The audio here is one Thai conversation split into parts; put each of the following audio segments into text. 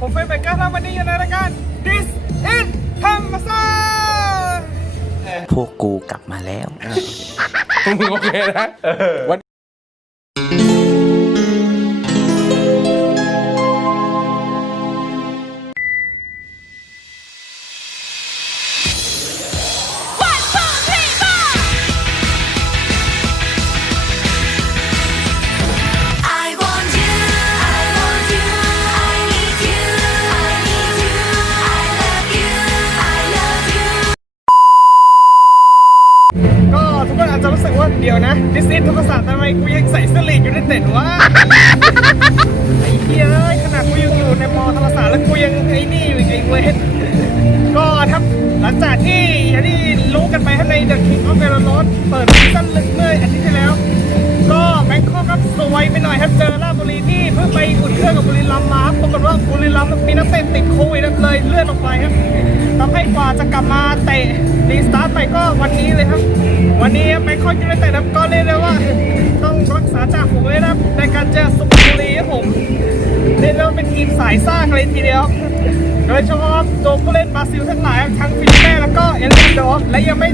ผมเฟรมเบเกอร์ครับวันนี้อยู่ในรายการ This is ธรรมศาสตร์พวกกูกลับมาแล้ว มึงโอเคนะวัน ดี๋ยวนะ This is ธรรมศาสตร์ทำไมกูยังใส่เสื้อลีดอยู่ในเต็นวะไอ้เหี้ยเอ้ยขนาดกูยังอยู่ในมอธรรมศาสตร์แล้วกูยังไอ้นี่อยู่ไอ้เวทก็ครับหลังจากที่อย่างที่รู้กันไปข้างใน The King of v e l o r เปิดซีซั่นเลื่อยๆ เจอราชบุรีที่เพิ่งไปอุ่นเครื่องกับบุรีรัมย์มาปรากฏว่าบุรีรัมย์มีนักเตะติดโควิดเลยเลื่อนออกไปครับทำให้กว่าจะกลับมาเตะรีสตาร์ทใหม่ก็วันนี้เลยครับ วันนี้ไปคอยยูไนเต็ดครับก็เรียกได้ว่า ต้องรักษาจากฝูงเลยนะในการเจอสุพรรณบุรีครับผม เรียกได้ว่าเป็นทีมสายซ่ากเลยทีเดียว โดยเฉพาะตัวผู้เล่นบราซิลทั้งหลายทั้งฟิลิปเป้แล้วก็เอลเนโดและยังไม่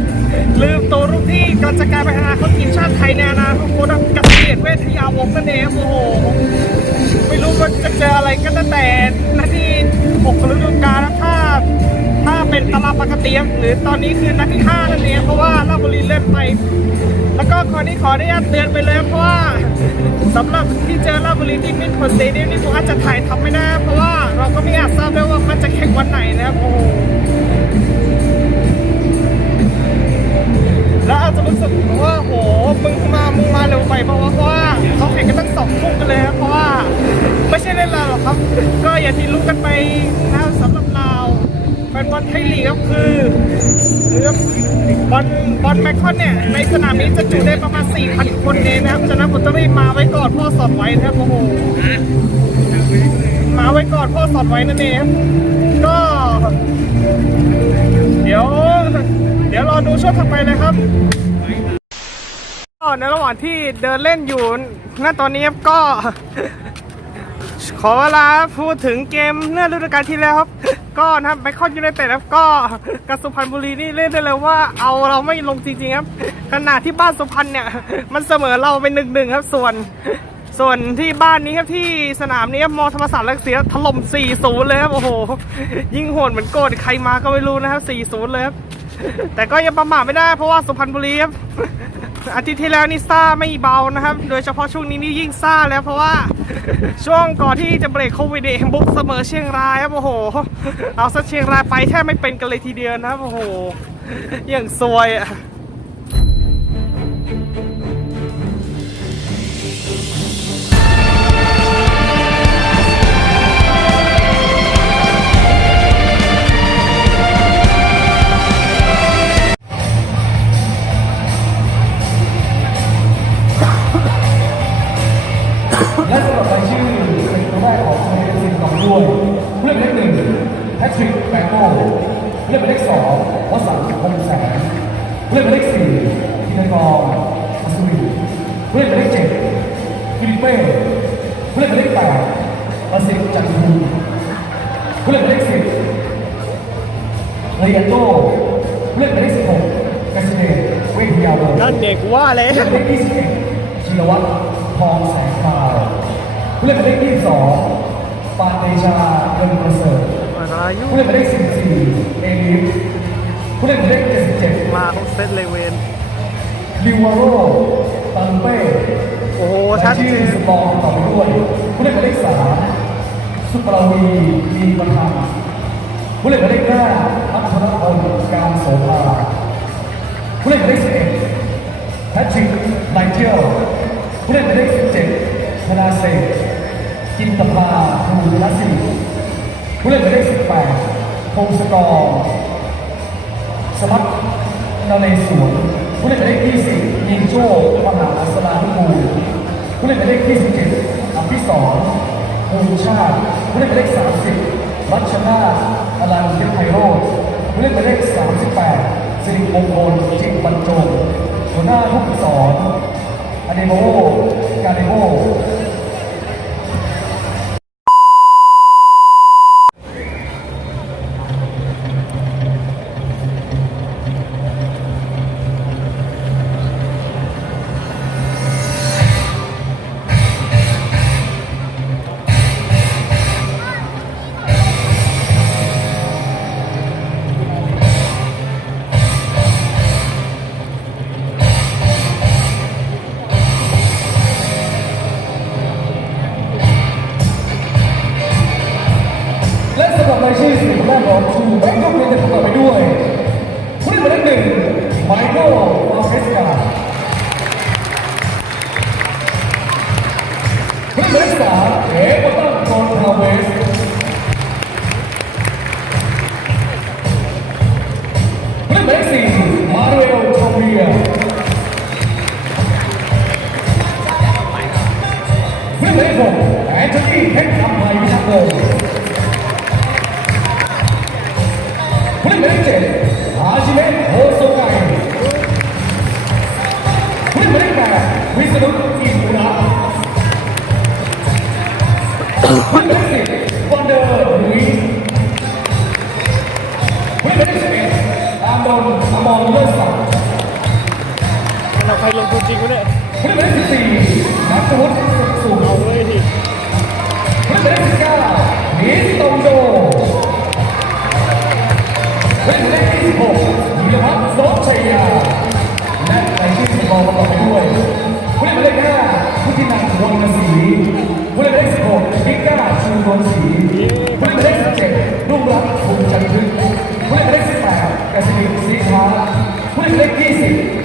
ลืมตัวรุ่นที่กำลังจะกลายเป็นอนาคตทีมชาติไทยในอนาคตกับเกษตรเวทยาวงศ์นั่นเองโอ้โหไม่รู้ว่าจะเจออะไรกันตั้งแต่นาที6ฤดูกาลแล้วถ้าถ้าเป็นตารางปกติหรือตอนนี้คือนาที5นั่นเองเพราะว่าราบุรีเล่นไป แล้วก็ขอนี้ขออนุญาตเตือนไปเลยเพราะว่า สำหรับที่เจอราบุรีที่มิดพอสเตเดียมนี่ผมอาจจะถ่ายทำไม่ได้เพราะว่าเราก็ไม่อาจทราบได้ว่ามันจะแข่งวันไหนนะครับโอ้โหแล้วอาจจะรู้สึกว่าโหมึงมามึงมาเร็วไปเพราะว่าเพราะว่าเขาแข่งกันตั้งสองทุ่มกันเลยครับเพราะว่าไม่ใช่เล่นเราหรอกครับ ก็อย่างที่รู้กันไปนะสำหรับเราแฟนบอลไทยลีกครับคือ บอลบอลแมคคอนเนี่ย ในสนามนี้จะจุได้ประมาณ 4,000 คนเองนะครับฉะนั้นผมต้องรีบมาไว้ก่อนพ่อสอดไว้นะครับโอ้โหมาไว้ก่อนพ่อสอดไว้นั่นเองก็ เดี๋ยว เดี๋ยวรอดูช่วงถัดไปเลยครับก็ในระหว่างที่เดินเล่นอยู่ณตอนนี้ครับก็ ขอเวลาพูดถึงเกมเมื่อฤดูกาลที่แล้วครับ ก็นะครับแบคคอนยูไนเต็ดครับก็กับสุพรรณบุรีนี่เล่นได้เลยว่าเอาเราไม่ลงจริงๆครับ ขณะที่บ้านสุพรรณเนี่ย มันเสมอเราเป็นหนึ่งหนึ่งครับ ส่วนส่วนที่บ้านนี้ครับที่สนามนี้ครับมอธรรมศาสตร์ลังสิตถล่ม 4-0 เลยครับโอ้โห ยิ่งโหดเหมือนโกดใครมาก็ไม่รู้นะครับ 4-0 เลยครับแต่ก็ยังประมาทไม่ได้เพราะว่าสุพรรณบุรีครับ อาทิตย์ที่แล้วนี่ซ่าไม่เบานะครับ โดยเฉพาะช่วงนี้นี่ยิ่งซ่าแล้วเพราะว่าช่วงก่อนที่จะเบรกโควิดเองบุกเสมอเชียงรายครับโอ้โห เอาซะเชียงรายไปแทบไม่เป็นกันเลยทีเดียวนะครับโอ้โหอย่างซวยอะและ เรียนโตผู้เล่นหมายเลขสิบหกกสิเดชเวทยาวงศ์นั่นเด็กว่าเลยผู้เล่นหมายเลข21จิรวัตรทองแสงพราวผู้เล่นหมายเลข22ปานเดชาเงินประเสริฐอายุผู้เล่นหมายเลข44เอลิฟผู้เล่นหมายเลข77มาเขาเซตเลยเวนลิวาโรตันเป้โอ้โหและชัดเจชื่อนสปองต่อไปด้วยผู้เล่นหมายเลข3สุปราวีมีประธานผู้เล่นหมายเลข5อั ครพลการโสภาผู้เล่นหมายเลข11แพทริกไนเจลผู้เล่นหมายเลข17ธนาเซกกินตภาภูมิรัศมีผู้เล่นหมายเลข18พงศกรสมัครนเลสวนผู้เล่นหมายเลข20ยิงโจ้มหาอัศรานุกูลผู้เล่นหมายเลข27อภิสรภูมิชาติผู้เล่นหมายเลข30รัชนาอลันเทพไพโรธผู้ เล่นหมายเลข38สิริมงคลจิตบรรจงหัวหน้าผู้ฝึกสอนอเดโมกาเดโม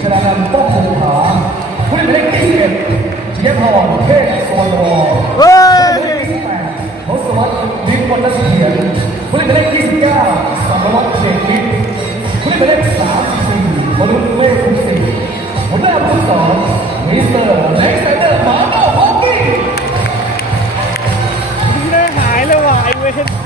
ชนานันต้องคงผาผู้เล่นหมายเลขยี่สิบเอ็ดเจียพรเทพสวรรณวรเฮ้ยเลขยี่สิบแปดทศวรรษลิมวรรณเสถียรผู้เล่นเลขยี่สิบเก้าสารวัตรเดชมิตรผู้เล่นเลขสามสี่มนุษย์เวชภูมิศรีหัวหน้าผู้สอนมิสเตอร์เล็กไซเดอร์มาโนฮอกกี้ไม่ได้หายเลยว่ะไอเวน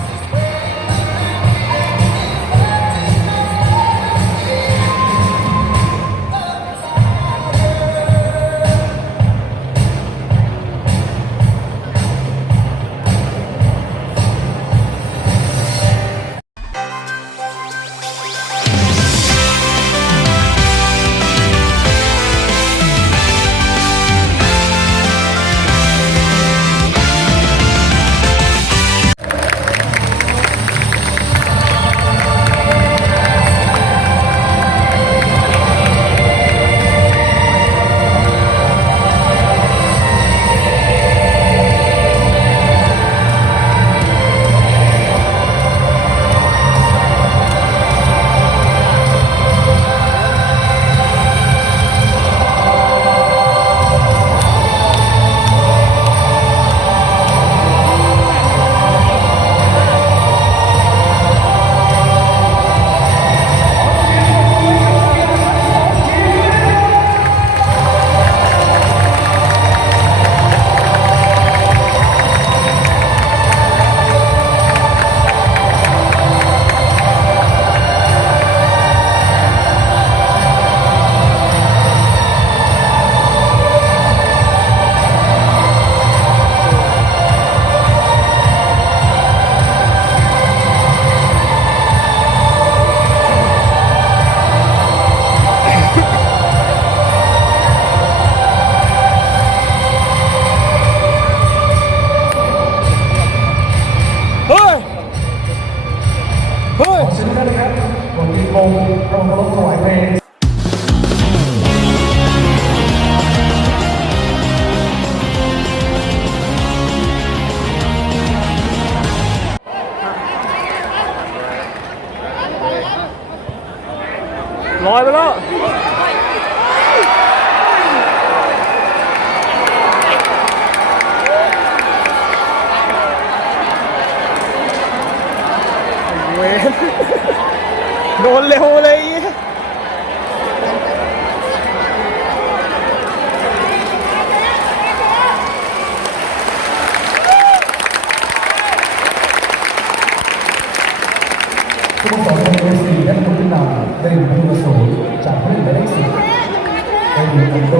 ได้ดูอันโด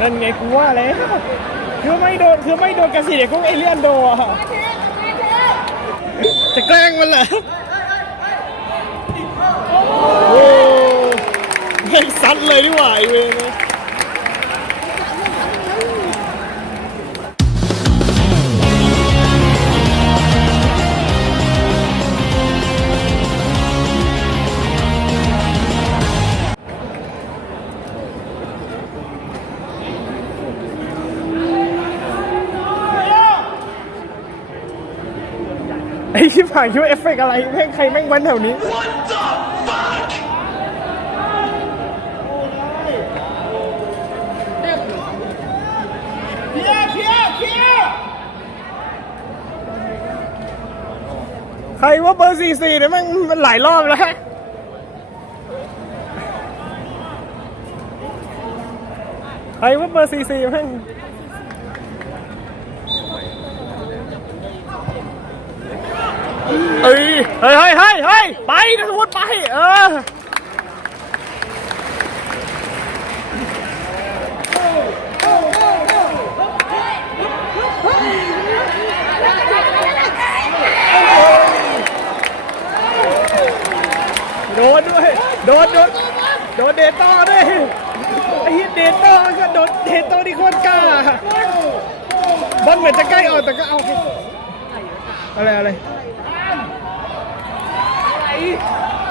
นั่นไงกูว่าแล้วคือไม่โดนคือไม่โดนกระสีเด็กพวกเอเลี่ยนโดนอะจะแกล้งมันเหรอโอ้ไม่งซัดเลยดีกว่าไอเวรเลยไอ้ที่ผ่านคิดว่าเอฟเฟกต์อะไรแม่งใครแม่งวันแถวนี้ใครว่าเบอร์สี่สี่เนี่ยแม่งมันหลายรอบแล้วฮะใครว่าเบอร์สี่สี่แม่ง เฮ้ยเฮ้ยเฮ้ยเฮ้ยไปนะสมมติไป เออโดนด้วย โดนโดนโดนเดต้อด้วยไอ้เหี้ยเดต้อก็โดนเดต้อที่โคตรกล้าบอลเหมือนจะใกล้ออกแต่ก็เอาอะไรอะไร อุ้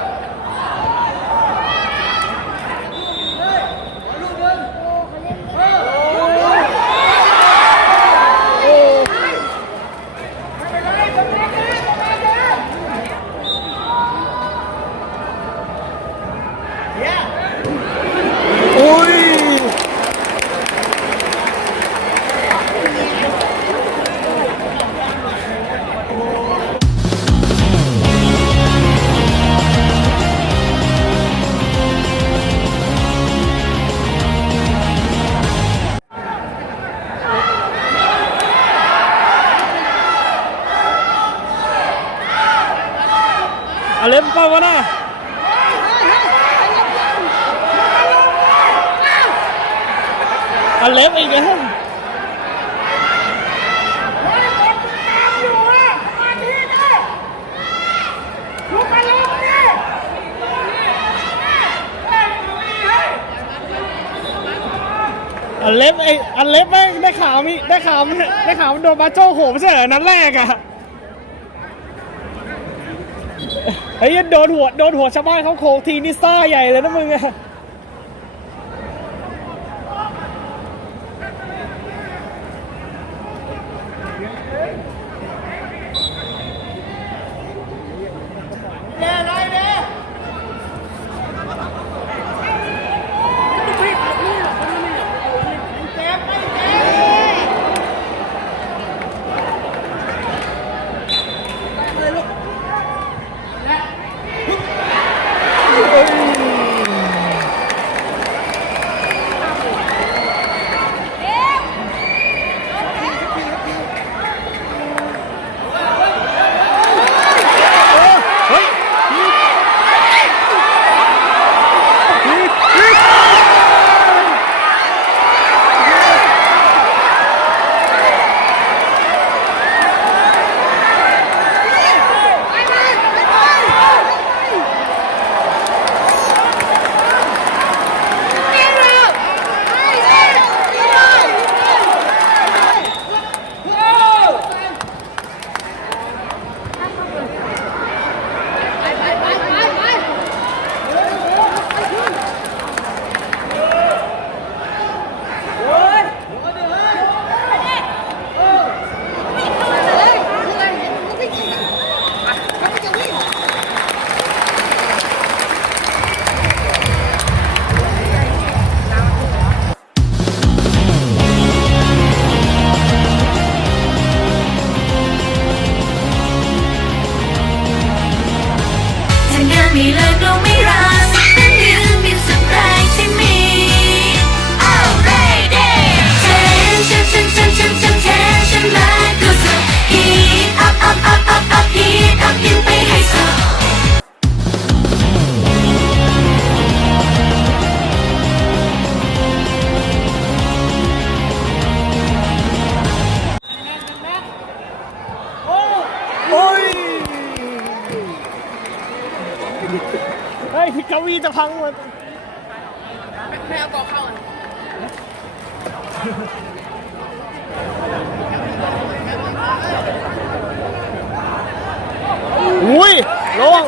อะไรเปล่าวะนะอันเล็บอีกแล้วอันเล็บไออันเล็บแม่งได้ข่าวมีได้ข่าวได้ข่าวมันโดนบาโจ้โหมใช่เหรอนัดแรกอะ ไอ้ยโดนหัวโดนหัวชาวบ้านเขาโขกทีนี่ซ่าใหญ่เลยนะมึงอะ อุ้ยลง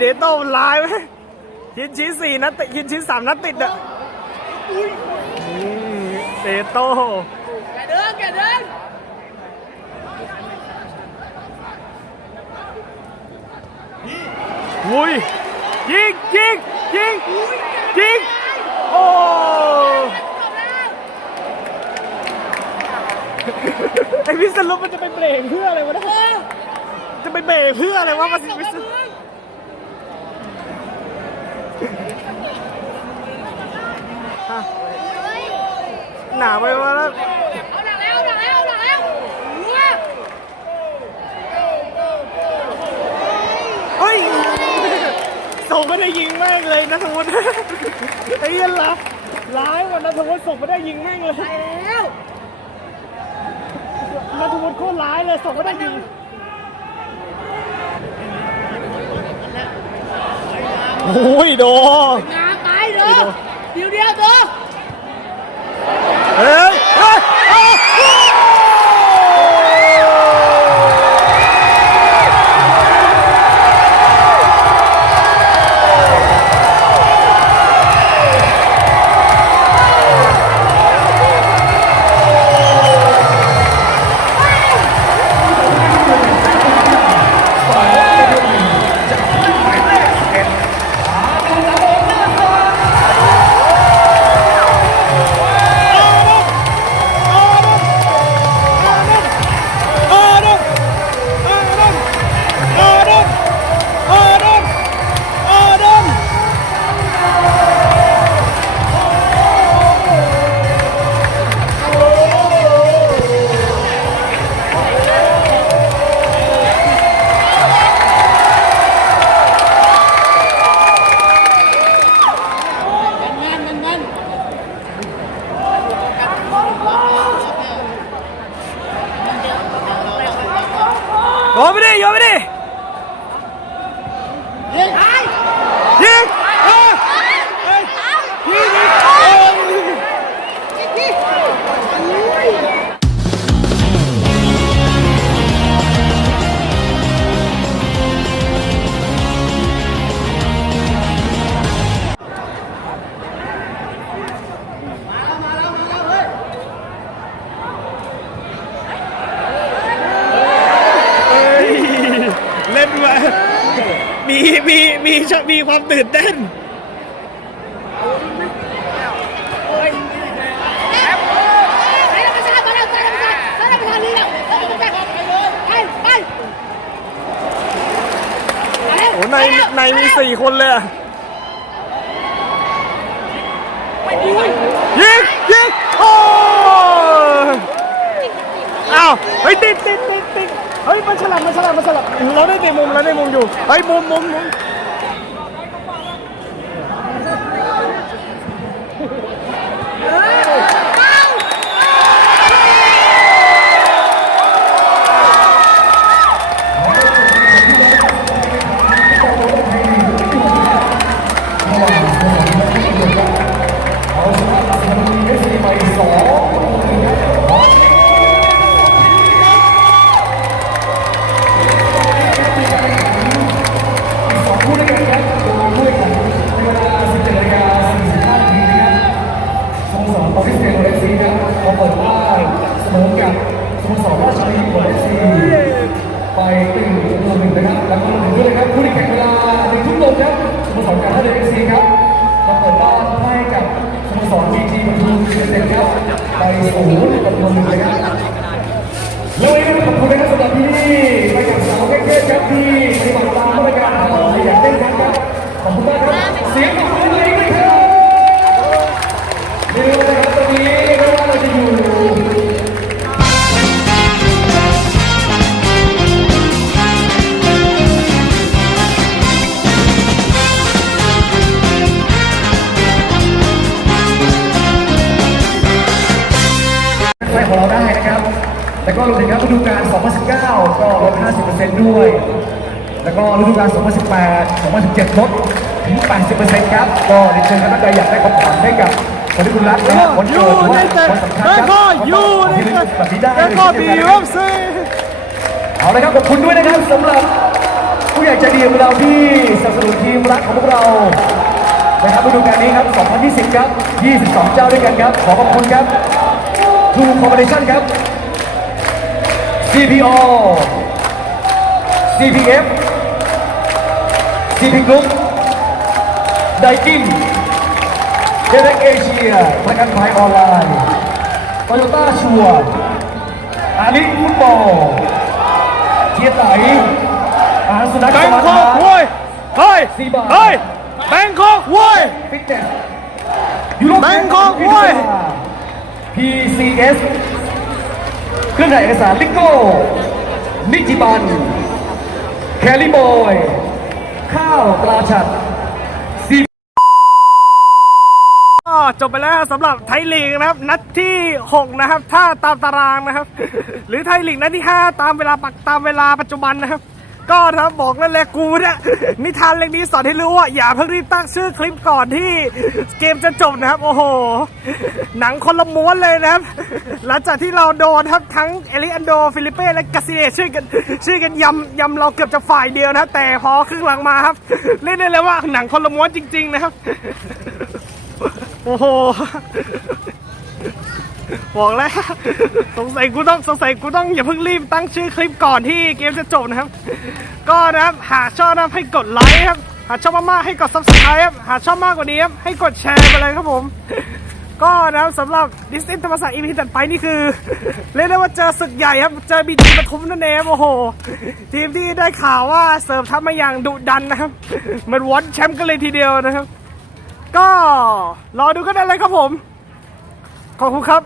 เดโต้มันลายไหมยินชี้สี่นัดติดยินชี้สามนัดติดอะอืมเดโต้แกเดินแกเดินอุ้ยยิงยิงยิงยิงโอ้ไอวิสลุปมันจะไปเบรกเพื่ออะไรวะเนี่ยจะไปเบรกเพื่ออะไรวะมาสิวิสลุ หนาไปวะแล้วเอาหนักแล้วหนักแล้วหนักแล้วหัวเฮ้ยส่งไม่ได้ยิงแม่งเลยนะทุนไอ้เหี้ยันรับร้ายวันนะทุนส่งไม่ได้ยิงแม่งเลยไปแล้วนัทวุฒิโคตรร้ายเลยส่งไม่ได้ยิงโอ้ยโดงาไปเด้อเดียวเดียวเด้อ เฮ้ย วไปไปไปไปโอ้ในในมีสี่คนเลยอะยิงยิงโอ้ยอ้าวเฮ้ยติดติดติดติดเฮ้ยมันฉลับมันฉลับมันฉลับเราได้ติดมุมเราได้มุมอยู่เฮ้ยมุมมุมมุม ไฟ แล้วก็ฤดูกา2018 2017 ลดถึง 80%ครับ ก็เรียนเชิญครับท่านใดอยากได้ของขวัญให้กับคนที่คุณรักนะฮะวันเกิดหรือในว่าใจวันสำคัญแล้วครัก็บยูในขใจอบคุณแบบนี้ได้แล้วก็เลยบีเช่นเอกันฟซีเอาละครับขอบคุณด้วยนะครับสำหรับผู้ใหญ่ใจดีของเราที่สนับสนุนทีมรักของพวกเรานะครับฤดูกาลนี้ครับ 2020 ครับ 22 เจ้าด้วยกันครับ ขอขอบคุณครับ True Combination ครับ CPO CPF CP Group ไดกินเดเล็กเอเชียประกันภัยออนไลน์โตโยต้าชัวอาลิฟุตบอลเทียไตอาหารสุนัขแบงสมาคอกร์ทเว้ยเฮ้ยสี่บาทเฮ้ยแบงคอกเว้ยฟิตเนสยูโรแบงคอกเว้ย PCS เครื่องถ่ายเอกสารลิโก้นิจิบัน แคลิบอย ข้าวปลาฉัดก็จบไปแล้วสำหรับไทยลีกนะครับ นัดที่ 6 นะครับ ถ้าตามตารางนะครับ หรือไทยลีกนัดที่ 5 ตามเวลาปักตามเวลาปัจจุบันนะครับ ก็นะครับบอกนั่นแหละกูเนี่ยนิทานเรื่องนี้สอนให้รู้ว่าอย่าเพิ่งรีบตั้งชื่อคลิปก่อนที่เกมจะจบนะครับ โอ้โห หนังคนละม้วนเลยนะครับ หลังจากที่เราโดนครับทั้งเอลิอันโด ฟิลิเป้และกาซิเนช่วยกันช่วยกันยำยำเราเกือบจะฝ่ายเดียวนะ แต่พอครึ่งหลังมาครับ เล่นได้เลยว่าหนังคนละม้วนจริง ๆ นะครับ โอ้โห บอกแล้วสงสัยกูต้องสงสัยกูต้องอย่าเพิ่งรีบตั้งชื่อคลิปก่อนที่เกมจะจบนะครับ ก็นะครับหากชอบนะให้กดไลค์ครับหากชอบมากๆให้กด subscribe ครับหากชอบมากกว่านี้ครับให้กดแชร์ไปเลยครับผม ก็นะครับสำหรับดิสตินธรรมศาสตร์อีพีถัดไปนี่คือ เรียกได้ว่าเจอศึกใหญ่ครับ เจอบีจีปทุมนั่นเองโอ้โห ทีมที่ได้ข่าวว่าเสิร์ฟทัพมาอย่างดุดันนะครับเหมันวอนแชมป์กันเลยทีเดียวนะครับ ก็รอดูกันได้เลยครับผม ขอบคุณครับ